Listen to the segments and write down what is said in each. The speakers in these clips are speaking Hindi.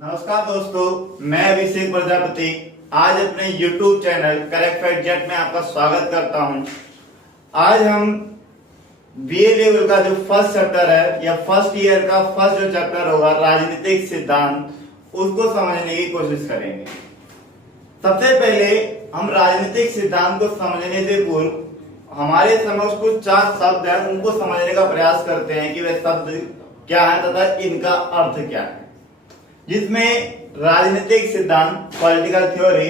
नमस्कार दोस्तों, मैं अभिषेक प्रजापति आज अपने YouTube channel correct fact jet में आपका स्वागत करता हूं। आज हम बीए लेवल का जो फर्स्ट चैप्टर है या फर्स्ट ईयर का फर्स्ट जो चैप्टर होगा राजनीतिक सिद्धांत, उसको समझने की कोशिश करेंगे। सबसे पहले हम राजनीतिक सिद्धांत को समझने से पूर्व हमारे समक्ष कुछ 4 शब्द हैं, उनको समझने का प्रयास करते हैं कि वे शब्द क्या है तथा इनका अर्थ क्या है। जिसमें राजनीतिक सिद्धांत पॉलिटिकल थ्योरी,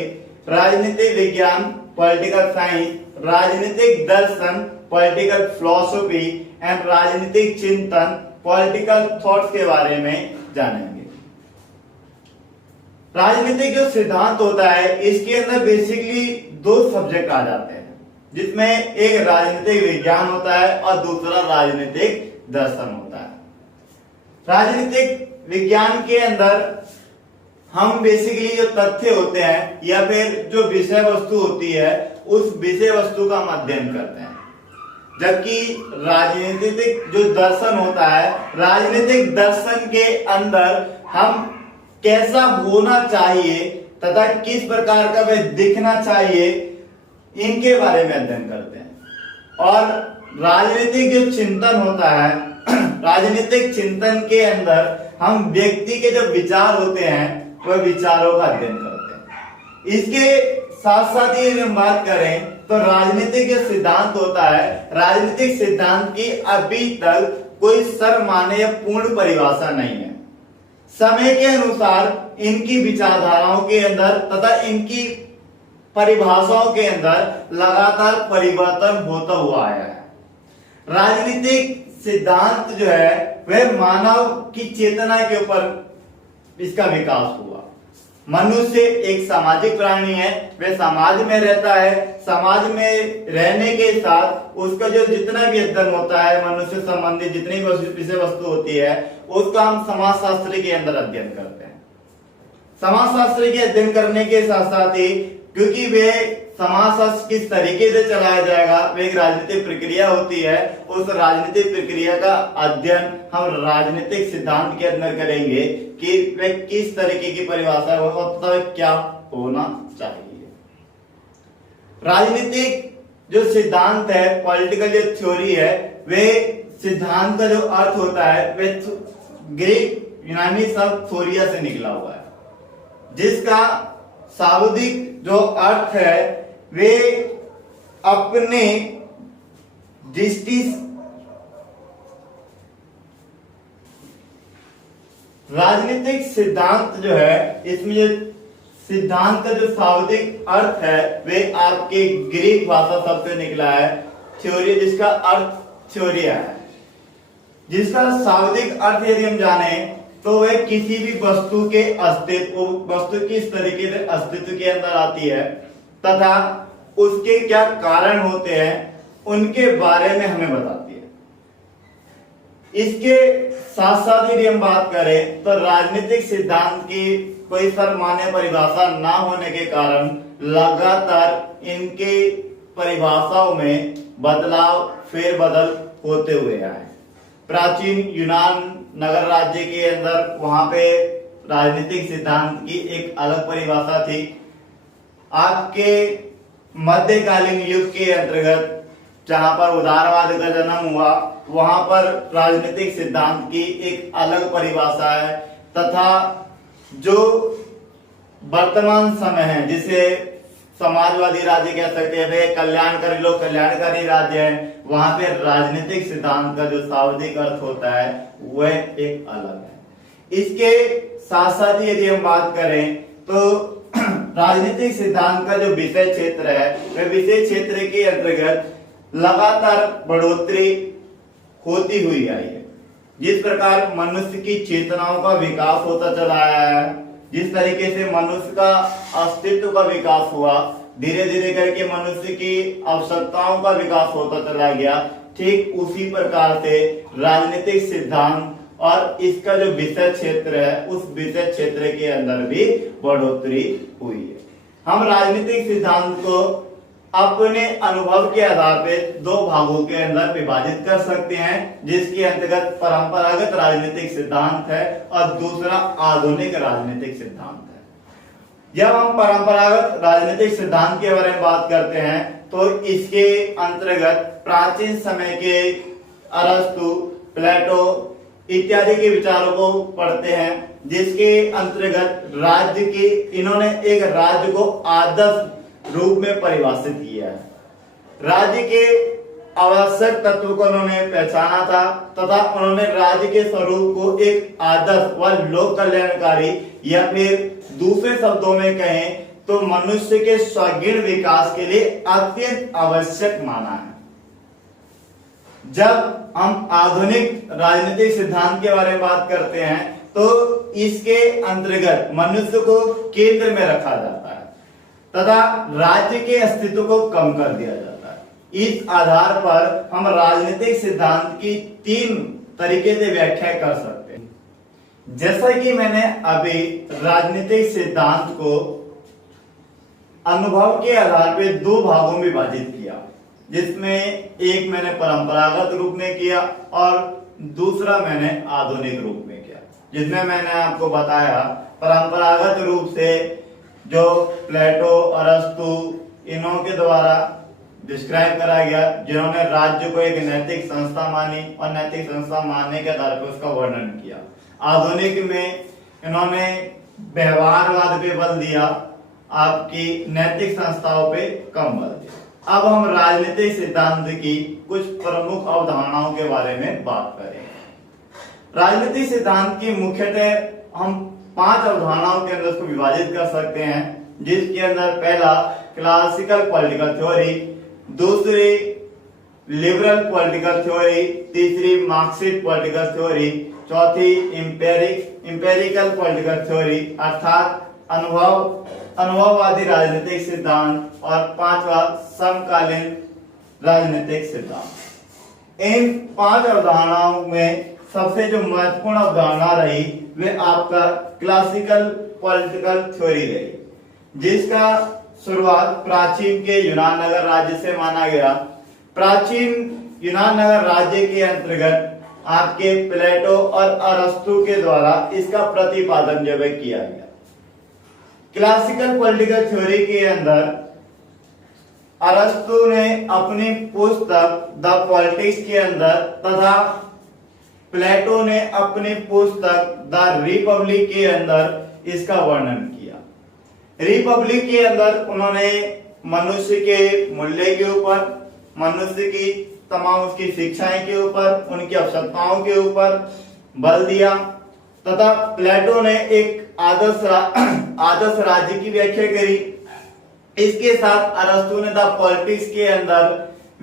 राजनीतिक विज्ञान पॉलिटिकल साइंस, राजनीतिक दर्शन पॉलिटिकल फिलॉसफी एंड राजनीतिक चिंतन पॉलिटिकल थॉट्स के बारे में जानेंगे। राजनीतिक जो सिद्धांत होता है इसके अंदर बेसिकली 2 सब्जेक्ट आ जाते हैं, जिसमें एक राजनीतिक विज्ञान होता है और दूसरा राजनीतिक दर्शन होता है। राजनीतिक विज्ञान के अंदर हम बेसिकली जो तथ्य होते हैं या फिर जो विषय वस्तु होती है उस विषय वस्तु का हम अध्ययन करते हैं, जबकि राजनीतिक जो दर्शन होता है, राजनीतिक दर्शन के अंदर हम कैसा होना चाहिए तथा किस प्रकार का वह दिखना चाहिए इनके बारे में अध्ययन करते हैं। और राजनीतिक जो चिंतन होता है, राजनीतिक चिंतन के अंदर हम व्यक्ति के जो विचार होते हैं वह विचारों का अध्ययन करते हैं। इसके साथ साथ ही हम बात करें तो राजनीतिक जो सिद्धांत होता है, राजनीतिक सिद्धांत की अभी तक कोई सर्वमान्य या पूर्ण परिभाषा नहीं है। समय के अनुसार इनकी विचारधाराओं के अंदर तथा इनकी परिभाषाओं के अंदर लगातार परिवर्तन होता हुआ आया है। राजनीतिक सिद्धांत जो है वह मानव की चेतना के ऊपर इसका विकास हुआ। मनुष्य एक सामाजिक प्राणी है, वह समाज में रहता है। समाज में रहने के साथ उसका जो जितना भी अध्ययन होता है, मनुष्य संबंधी जितनी भी विषय वस्तु होती है, उसका हम समाजशास्त्र के अंदर अध्ययन करते हैं। समाजशास्त्र के अध्ययन करने के साथ साथ ही क्योंकि वे समाजशास्त्र किस तरीके से चलाया जाएगा, वे एक राजनीतिक प्रक्रिया होती है, उस राजनीतिक प्रक्रिया का अध्ययन हम राजनीतिक सिद्धांत के अंदर करेंगे कि वे किस तरीके की परिभाषा होता है, क्या होना चाहिए। राजनीतिक जो सिद्धांत है, पॉलिटिकल जो थ्योरी है, वे सिद्धांत का जो अर्थ होता है वे ग्रीक यूनानी शब्द थोरिया से निकला हुआ है, जिसका शाब्दिक जो अर्थ है वे अपने दृष्टि राजनीतिक सिद्धांत जो है, इसमें जो सिद्धांत का जो शाब्दिक अर्थ है वे आपके ग्रीक भाषा शब्द से निकला है थ्योरी, जिसका अर्थ थ्योरिया है। जिसका शाब्दिक अर्थ यदि हम जाने तो वह किसी भी वस्तु के अस्तित्व, वस्तु किस तरीके से अस्तित्व के अंदर आती है तथा उसके क्या कारण होते हैं उनके बारे में हमें बताती है। इसके साथ साथ यदि हम बात करें तो राजनीतिक सिद्धांत की कोई सर्वमान्य परिभाषा ना होने के कारण लगातार इनके परिभाषाओं में बदलाव फेरबदल होते हुए आए। प्राचीन यूनान नगर राज्य के अंदर वहां पे राजनीतिक सिद्धांत की एक अलग परिभाषा थी। आपके मध्यकालीन युग के अंतर्गत जहां पर उदारवाद का जन्म हुआ, वहां पर राजनीतिक सिद्धांत की एक अलग परिभाषा है तथा जो वर्तमान समय है जिसे समाजवादी राज्य कह सकते हैं, वे कल्याणकारी लोग कल्याणकारी राज्य है, वहां पे राजनीतिक सिद्धांत का जो शाब्दिक अर्थ होता है वह एक अलग है। इसके साथ साथ यदि हम बात करें तो राजनीतिक सिद्धांत का जो विषय क्षेत्र है वह विषय क्षेत्र के अंतर्गत लगातार बढ़ोतरी होती हुई आई है। जिस प्रकार मनुष्य की चेतनाओं का विकास होता चला आया है, जिस तरीके से मनुष्य का अस्तित्व का विकास हुआ, धीरे धीरे करके मनुष्य की आवश्यकताओं का विकास होता चला गया, ठीक उसी प्रकार से राजनीतिक सिद्धांत और इसका जो विषय क्षेत्र है उस विषय क्षेत्र के अंदर भी बढ़ोतरी हुई है। हम राजनीतिक सिद्धांत को अपने अनुभव के आधार पे दो भागों के अंदर विभाजित कर सकते हैं, जिसके अंतर्गत परंपरागत राजनीतिक सिद्धांत है और दूसरा आधुनिक राजनीतिक सिद्धांत है। जब हम परंपरागत राजनीतिक सिद्धांत के बारे में बात करते हैं तो इसके अंतर्गत प्राचीन समय के अरस्तु, प्लेटो इत्यादि के विचारों को पढ़ते हैं, जिसके अंतर्गत राज्य के इन्होंने एक राज्य को आदर्श रूप में परिभाषित किया है। राज्य के आवश्यक तत्व को उन्होंने पहचाना था तथा उन्होंने राज्य के स्वरूप को एक आदर्श व लोक कल्याणकारी या फिर दूसरे शब्दों में कहें तो मनुष्य के स्वगुण विकास के लिए अत्यंत आवश्यक माना है। जब हम आधुनिक राजनीतिक सिद्धांत के बारे में बात करते हैं तो इसके अंतर्गत मनुष्य को केंद्र में रखा जाता है तथा राज्य के अस्तित्व को कम कर दिया जाता है। इस आधार पर हम राजनीतिक सिद्धांत की 3 तरीके से व्याख्या कर सकते हैं। जैसा कि मैंने अभी राजनीतिक सिद्धांत को अनुभव के आधार पर 2 भागों में विभाजित किया, जिसमें एक मैंने परंपरागत रूप में किया और दूसरा मैंने आधुनिक रूप में किया। जिसमें मैंने आपको बताया परंपरागत रूप से जो प्लेटो, अरस्तु इन्हों के द्वारा डिस्क्राइब करा गया, जिन्होंने राज्य को एक नैतिक संस्था मानी और नैतिक संस्था मानने के आधार पर उसका वर्णन किया। आधुनिक में इन्होंने व्यवहारवाद पे बल दिया, आपकी नैतिक संस्थाओं पे कम बल दिया। अब हम राजनीतिक सिद्धांत की कुछ प्रमुख अवधारणाओं के बारे में बात करेंगे। राजनीतिक सिद्धांत की मुख्यतः हम 5 अवधारणाओं के अंदर उसको विभाजित कर सकते हैं, जिसके अंदर पहला क्लासिकल पॉलिटिकल थ्योरी, दूसरी लिबरल पॉलिटिकल थ्योरी, तीसरी मार्क्सिस्ट पॉलिटिकल थ्योरी, चौथी इंपेरिकल पॉलिटिकल थ्योरी अर्थात अनुभववादी राजनीतिक सिद्धांत और 5वां समकालीन राजनीतिक सिद्धांत। इन 5 अवधारणाओं में सबसे जो महत्वपूर्ण अवधारणा रही वे आपका क्लासिकल पॉलिटिकल थ्योरी रही, जिसका शुरुआत प्राचीन के यूनान नगर राज्य से माना गया। प्राचीन यूनान नगर राज्य के अंतर्गत आपके प्लेटो और अरस्तु के द्वारा इसका प्रतिपादन जो है किया गया। क्लासिकल पॉलिटिकल थ्योरी के अंदर अरस्तु ने अपनी पुस्तक द पॉलिटिक्स के अंदर तथा प्लेटो ने अपनी पुस्तक द रिपब्लिक के अंदर इसका वर्णन किया। रिपब्लिक के अंदर उन्होंने मनुष्य के मूल्य के ऊपर, मनुष्य की तमाम उसकी शिक्षाएं के ऊपर, उनकी आवश्यकताओं के ऊपर बल दिया तथा प्लेटो ने एक आदर्श राज्य की व्याख्या करी। इसके साथ अरस्तु ने द पॉलिटिक्स के अंदर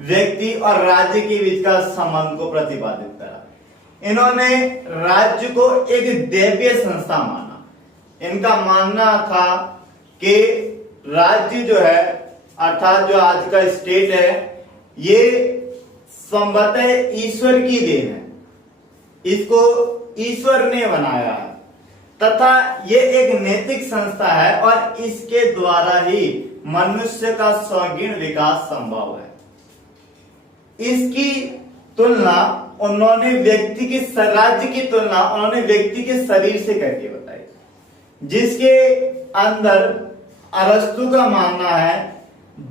व्यक्ति और राज्य के बीच का संबंध को प्रतिपादित करा। इन्होंने राज्य को एक दैवीय संस्था माना। इनका मानना था कि राज्य जो है अर्थात जो आज का स्टेट है ये संभवतः ईश्वर की देन है, इसको ईश्वर ने बनाया है तथा ये एक नैतिक संस्था है और इसके द्वारा ही मनुष्य का स्वगुण विकास संभव है। इसकी तुलना उन्होंने राज्य की तुलना उन्होंने व्यक्ति के शरीर से करके बताई, जिसके अंदर अरस्तु का मानना है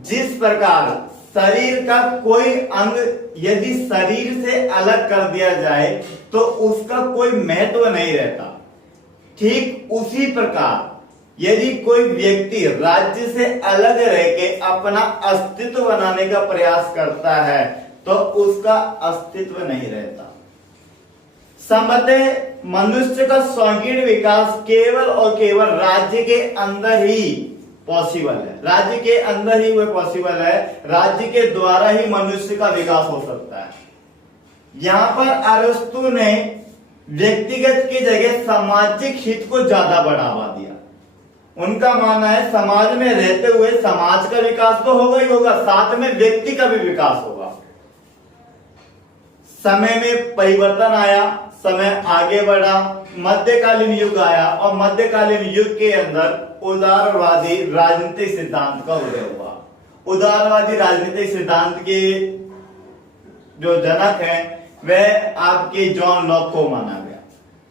जिस प्रकार शरीर का कोई अंग यदि शरीर से अलग कर दिया जाए तो उसका कोई महत्व नहीं रहता, ठीक उसी प्रकार यदि कोई व्यक्ति राज्य से अलग रह के अपना अस्तित्व बनाने का प्रयास करता है तो उसका अस्तित्व नहीं रहता। संभवतः मनुष्य का स्वगुण विकास केवल और केवल राज्य के अंदर ही पॉसिबल है, राज्य के अंदर ही वह पॉसिबल है, राज्य के द्वारा ही मनुष्य का विकास हो सकता है। यहां पर अरस्तु ने व्यक्तिगत की जगह सामाजिक हित को ज्यादा बढ़ावा दिया। उनका मानना है समाज में रहते हुए समाज का विकास तो होगा ही होगा, साथ में व्यक्ति का भी विकास होगा। समय में परिवर्तन आया, समय आगे बढ़ा, मध्यकालीन युग आया और मध्यकालीन युग के अंदर उदारवादी राजनीतिक सिद्धांत का उदय हुआ उदारवादी राजनीतिक सिद्धांत के जो जनक हैं वह आपके जॉन लॉक को माना गया।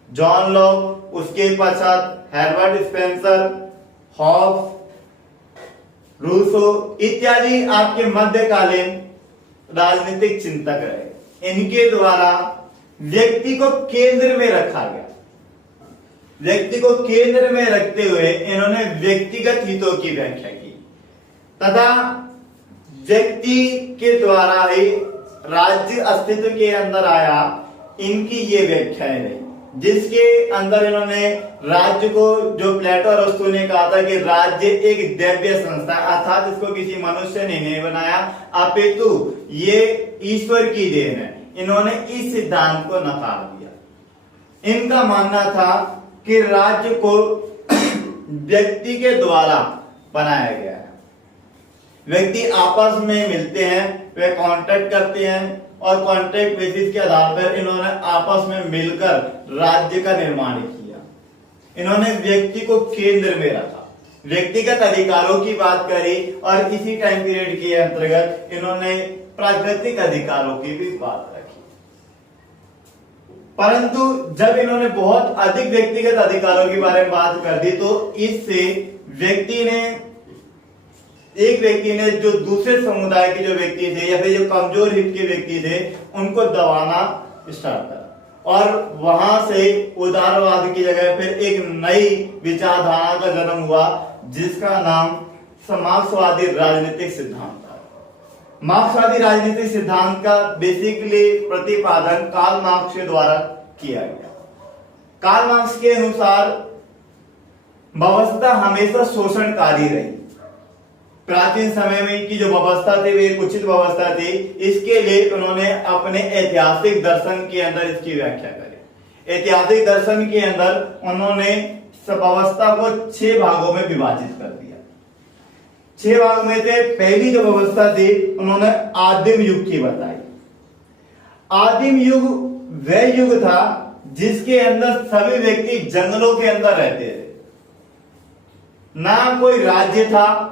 जॉन लॉक, उसके पश्चात हेrbert स्पेंसर, हॉब्स, रूसो इत्यादि आपके मध्यकालीन राजनीतिक चिंतक रहे। इनके द्वारा व्यक्ति को केंद्र में रखा गया। व्यक्ति को केंद्र में रखते हुए इन्होंने व्यक्तिगत हितों की व्याख्या की तथा व्यक्ति के द्वारा ही राज्य अस्तित्व के अंदर आया, इनकी ये व्याख्याएं रही, जिसके अंदर इन्होंने राज्य को, जो प्लेटो और अरिस्टो ने कहा था कि राज्य एक दैवीय संस्था अर्थात इसको किसी मनुष्य ने नहीं बनाया अपितु ये ईश्वर की देन है, इन्होंने इस सिद्धांत को नकार दिया। इनका मानना था कि राज्य को व्यक्ति के द्वारा बनाया गया है। व्यक्ति आपस में मिलते हैं, वे कॉन्ट्रैक्ट करते हैं और कॉन्ट्रैक्ट बेसिस के आधार पर इन्होंने आपस में मिलकर राज्य का निर्माण किया। इन्होंने व्यक्ति को केंद्र में रखा, व्यक्तिगत अधिकारों की बात करी और इसी टाइम पीरियड के अंतर्गत इन्होंने प्राकृतिक अधिकारों की भी बात रखी। परंतु जब इन्होंने बहुत अधिक व्यक्तिगत अधिकारों के बारे में बात कर दी तो इससे एक व्यक्ति ने जो दूसरे समुदाय के जो व्यक्ति थे या फिर जो कमजोर हित के व्यक्ति थे उनको दबाना स्टार्ट करा और वहां से उदारवाद की जगह फिर एक नई विचारधारा का जन्म हुआ जिसका नाम मार्क्सवादी राजनीतिक सिद्धांत था। मार्क्सवादी राजनीतिक सिद्धांत का बेसिकली प्रतिपादन कार्ल मार्क्स के द्वारा किया गया। कार्ल मार्क्स के अनुसार व्यवस्था हमेशा शोषणकारी रही। प्राचीन समय में की जो व्यवस्था थी वे उचित व्यवस्था थी, इसके लिए उन्होंने अपने ऐतिहासिक दर्शन के अंदर इसकी व्याख्या करी। ऐतिहासिक दर्शन के अंदर उन्होंने व्यवस्था को 6 भागों में विभाजित कर दिया। 6 भाग में से पहली जो व्यवस्था थी उन्होंने आदिम युग की बताई। आदिम युग वह युग था जिसके अंदर सभी व्यक्ति जंगलों के अंदर रहते थे, ना कोई राज्य था,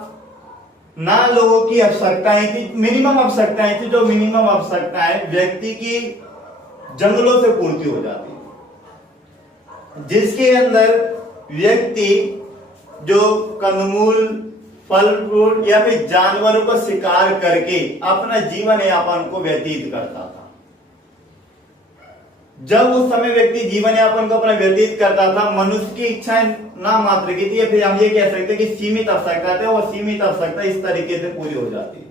ना लोगों की आवश्यकताएं थी। मिनिमम आवश्यकताएं थी, जो मिनिमम आवश्यकताएं व्यक्ति की जंगलों से पूर्ति हो जाती, जिसके अंदर व्यक्ति जो कंदमूल, फल फ्रूट या फिर जानवरों का शिकार करके अपना जीवन यापन को व्यतीत करता था। जब उस समय व्यक्ति जीवन यापन को अपना व्यतीत करता था, मनुष्य की इच्छाएं ना मात्र की थी या फिर हम ये कह सकते कि सीमित आवश्यकता थे, वो सीमित आवश्यकता इस तरीके से पूरी हो जाती है।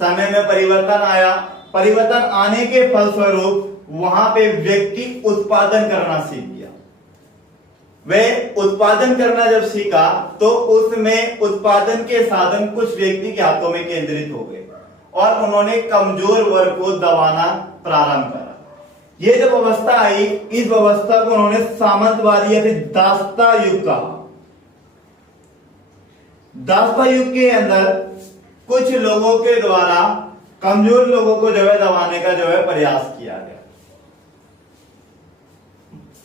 समय में परिवर्तन आया, परिवर्तन आने के फलस्वरूप वहां पे व्यक्ति उत्पादन करना सीख गया। वह उत्पादन करना जब सीखा तो उसमें उत्पादन के साधन कुछ व्यक्ति के हाथों में केंद्रित हो गए और उन्होंने कमजोर वर्ग को दबाना प्रारंभ करा। ये जो व्यवस्था आई, इस व्यवस्था को उन्होंने सामंतवादी या फिर दासता युग कहा। दासता युग के अंदर कुछ लोगों के द्वारा कमजोर लोगों को जो है दबाने का जो है प्रयास किया गया।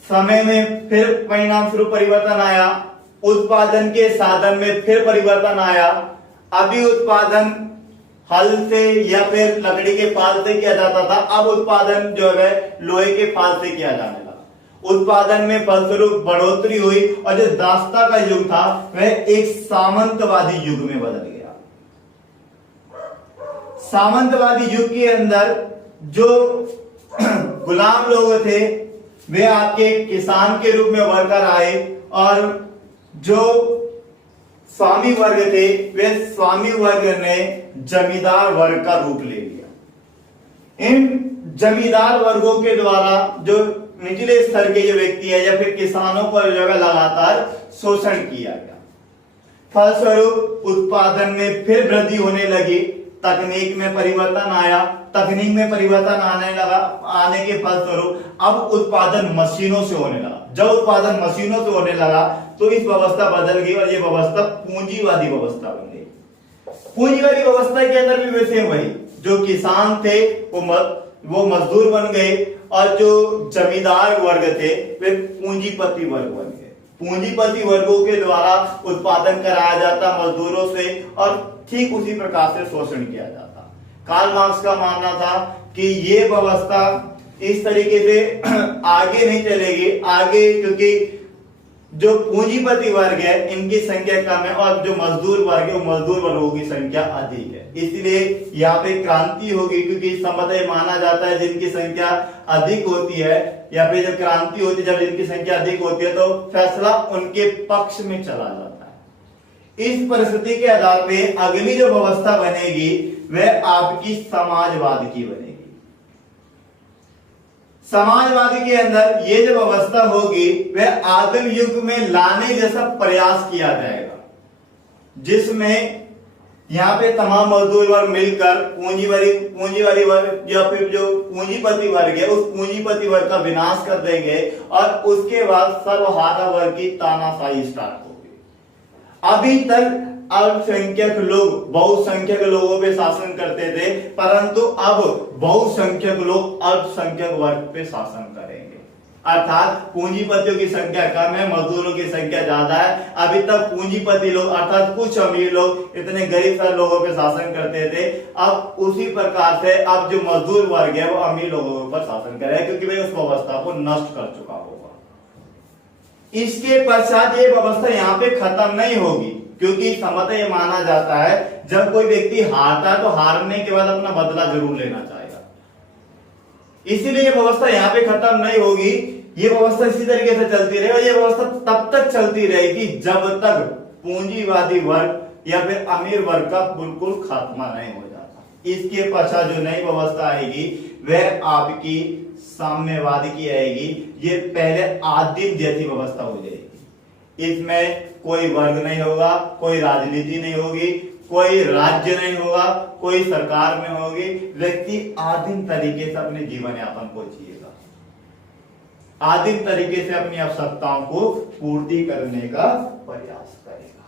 समय में फिर परिणाम स्वरूप परिवर्तन आया, उत्पादन के साधन में फिर परिवर्तन आया। अभी उत्पादन हल से या फिर लकड़ी के फाल से किया जाता था, अब उत्पादन जो है लोहे के फाल से किया जाने लगा। उत्पादन में फलस्वरूप बढ़ोतरी हुई और जो दासता का युग था वह एक सामंतवादी युग में बदल गया। सामंतवादी युग के अंदर जो गुलाम लोग थे वे आपके किसान के रूप में वर्कर आए और जो स्वामी वर्ग थे वे स्वामी वर्ग ने जमींदार वर्ग का रूप ले लिया। इन जमींदार वर्गों के द्वारा जो निचले स्तर के जो व्यक्ति है या फिर किसानों पर जो है लगातार शोषण किया गया। फलस्वरूप उत्पादन में फिर वृद्धि होने लगी, तकनीक में परिवर्तन आया। तकनीक में परिवर्तन आने के फलस्वरूप अब उत्पादन मशीनों से होने लगा। जब उत्पादन मशीनों से होने लगा तो इस व्यवस्था बदल गई और ये व्यवस्था पूंजीवादी व्यवस्था बन गई। पूंजीवादी व्यवस्था के अंदर भी वैसे वही जो किसान थे वो मजदूर बन गए और जो जमींदार वर्ग थे वे पूंजीपति वर्ग बन गए। पूंजीपति वर्गों के द्वारा उत्पादन कराया जाता मजदूरों से और ठीक उसी प्रकार से शोषण किया जाता। कार्ल मार्क्स का मानना था कि ये व्यवस्था इस तरीके से आगे नहीं चलेगी आगे, क्योंकि जो पूंजीपति वर्ग है इनकी संख्या कम है और जो मजदूर वर्ग है वो मजदूर वर्गों की संख्या अधिक है, इसलिए यहाँ पे क्रांति होगी। क्योंकि संभवतः माना जाता है जिनकी संख्या अधिक होती है या फिर जब क्रांति होती है, जब जिनकी संख्या अधिक होती है तो फैसला उनके पक्ष में चला जाता है। इस परिस्थिति के आधार पे अगली जो व्यवस्था बनेगी वह आपकी समाजवाद की बनेगी। समाजवाद के अंदर ये जो व्यवस्था होगी वह आदिम युग में लाने जैसा प्रयास किया जाएगा, जिसमें यहाँ पे तमाम मजदूर वर्ग मिलकर पूंजीवादी वर्ग या फिर जो पूंजीपति वर्ग है उस पूंजीपति वर्ग का विनाश कर देंगे और उसके बाद सर्वहारा वर्ग की तानाशाही स्टार्ट होगी। अभी तक अल्पसंख्यक लोग बहुसंख्यक लोगों पे शासन करते थे, परंतु अब बहुसंख्यक लोग अल्पसंख्यक वर्ग पे शासन करेंगे। अर्थात पूंजीपतियों की संख्या कम है, मजदूरों की संख्या ज्यादा है। अभी तक पूंजीपति लोग अर्थात कुछ अमीर लोग इतने गरीब सारे लोगों पे शासन करते थे, अब उसी प्रकार से अब जो मजदूर वर्ग है वो अमीर लोगों के ऊपर शासन करेगा, क्योंकि वे उस व्यवस्था को नष्ट कर चुका होगा। इसके पश्चात ये व्यवस्था यहाँ पे खत्म नहीं होगी, क्योंकि संभवतः ये माना जाता है जब कोई व्यक्ति हारता है तो हारने के बाद अपना बदला जरूर लेना चाहेगा। इसीलिए ये व्यवस्था यहाँ पे खत्म नहीं होगी, ये व्यवस्था इसी तरीके से चलती रहेगी और ये व्यवस्था तब तक चलती रहेगी जब तक पूंजीवादी वर्ग या फिर अमीर वर्ग का बिल्कुल खात्मा नहीं हो जाता। इसके पश्चात जो नई व्यवस्था आएगी वह आपकी साम्यवाद की आएगी। ये पहले आदिम जैसी व्यवस्था हो जाएगी। इसमें कोई वर्ग नहीं होगा, कोई राजनीति नहीं होगी, कोई राज्य नहीं होगा, कोई सरकार में होगी। व्यक्ति आदिम तरीके से अपने जीवन यापन को जिएगा, आदिम तरीके से अपनी आवश्यकताओं को पूर्ति करने का प्रयास करेगा।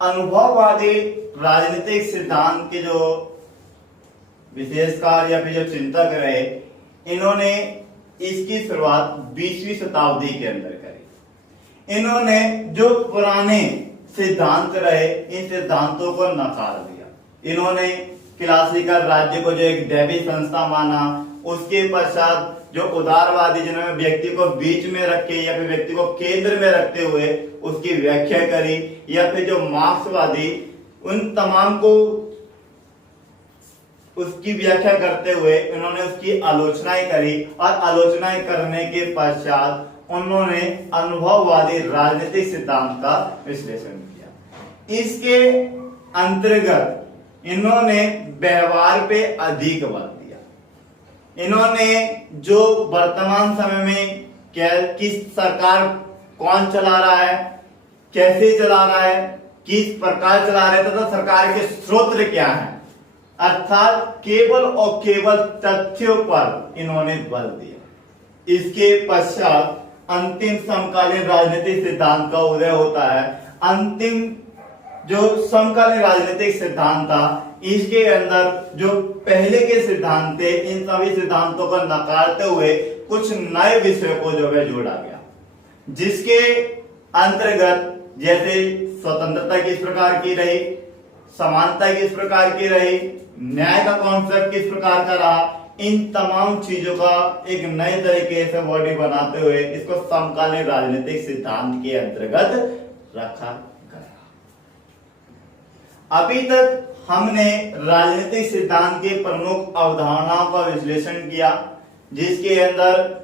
अनुभववादी राजनीतिक सिद्धांत के जो विशेषकार या फिर जो चिंतक रहे, इन्होंने इसकी शुरुआत 20वीं शताब्दी के अंदर करी। इन्होंने जो पुराने सिद्धांत रहे इन सिद्धांतों को नकार दिया। इन्होंने क्लासिकल राज्य को जो एक दैवी संस्था माना, उसके पश्चात जो उदारवादी जिन्होंने व्यक्ति को बीच में रखे या फिर व्यक्ति को केंद्र में रखते हुए उसकी व्याख्या करी, या फिर जो मार्क्सवादी उन तमाम को उसकी व्याख्या करते हुए उन्होंने उसकी आलोचनाएं करी और आलोचनाएं करने के पश्चात उन्होंने अनुभववादी राजनीतिक सिद्धांत का विश्लेषण किया। इसके अंतर्गत इन्होंने व्यवहार पे अधिक बल दिया। इन्होंने जो वर्तमान समय में किस सरकार कौन चला रहा है, कैसे चला रहा है, किस प्रकार चला रहे तथा सरकार के स्रोत क्या है, अर्थात केवल और केवल तथ्यों पर इन्होंने बल दिया। इसके पश्चात अंतिम समकालीन राजनीतिक सिद्धांत का उदय होता है। अंतिम जो समकालीन राजनीतिक सिद्धांत था, इसके अंदर जो पहले के सिद्धांत थे, इन सभी सिद्धांतों को नकारते हुए कुछ नए विषयों को जो है जोड़ा गया, जिसके अंतर्गत जैसे स्वतंत्रता किस प्रकार की रही, समानता किस प्रकार की रही, न्याय का कॉन्सेप्ट किस प्रकार का रहा, इन तमाम चीजों का एक नए तरीके से बॉडी बनाते हुए इसको समकालीन राजनीतिक सिद्धांत के अंतर्गत रखा गया। अभी तक हमने राजनीतिक सिद्धांत के प्रमुख अवधारणाओं का विश्लेषण किया, जिसके अंदर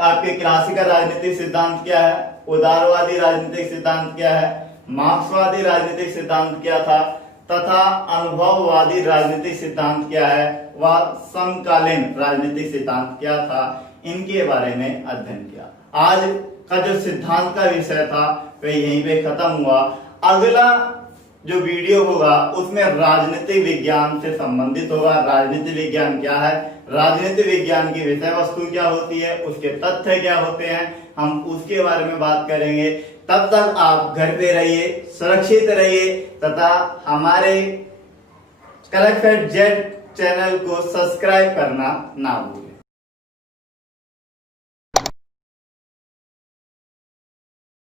आपके क्लासिकल राजनीतिक सिद्धांत क्या है, उदारवादी राजनीतिक सिद्धांत क्या है, मार्क्सवादी राजनीतिक सिद्धांत क्या था तथा अनुभववादी राजनीतिक सिद्धांत क्या है, वह समकालीन राजनीतिक सिद्धांत क्या था, इनके बारे में अध्ययन किया। आज का जो सिद्धांत का विषय था वह यहीं पे खत्म हुआ। अगला जो वीडियो होगा उसमें राजनीतिक विज्ञान से संबंधित होगा। राजनीति विज्ञान क्या है, राजनीति विज्ञान की विषय वस्तु क्या होती है, उसके तथ्य क्या होते हैं, हम उसके बारे में बात करेंगे। तब तक आप घर पे रहिए, सुरक्षित रहिए तथा हमारे करेक्ट फैक्ट जेड चैनल को सब्सक्राइब करना ना भूलें।